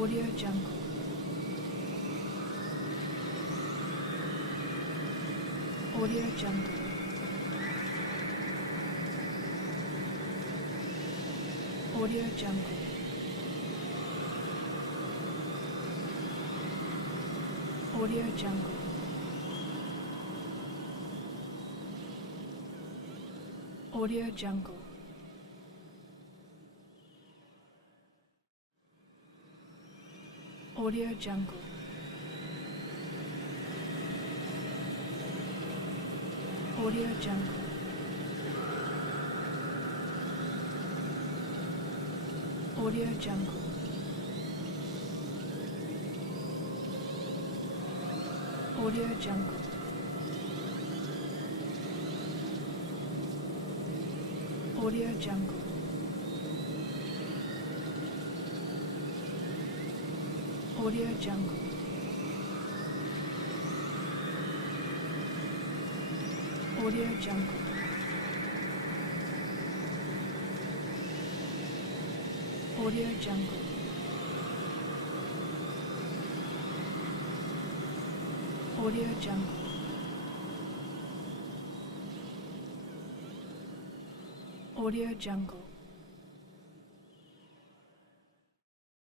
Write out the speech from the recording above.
Audio Jungle. Audio Jungle. Audio Jungle. Audio Jungle. Audio Jungle. Audio Jungle. Audio Jungle. Audio Jungle. Audio Jungle. Audio Jungle. Audio Jungle. Audio Jungle. Audio Jungle. Audio Jungle. Audio Jungle.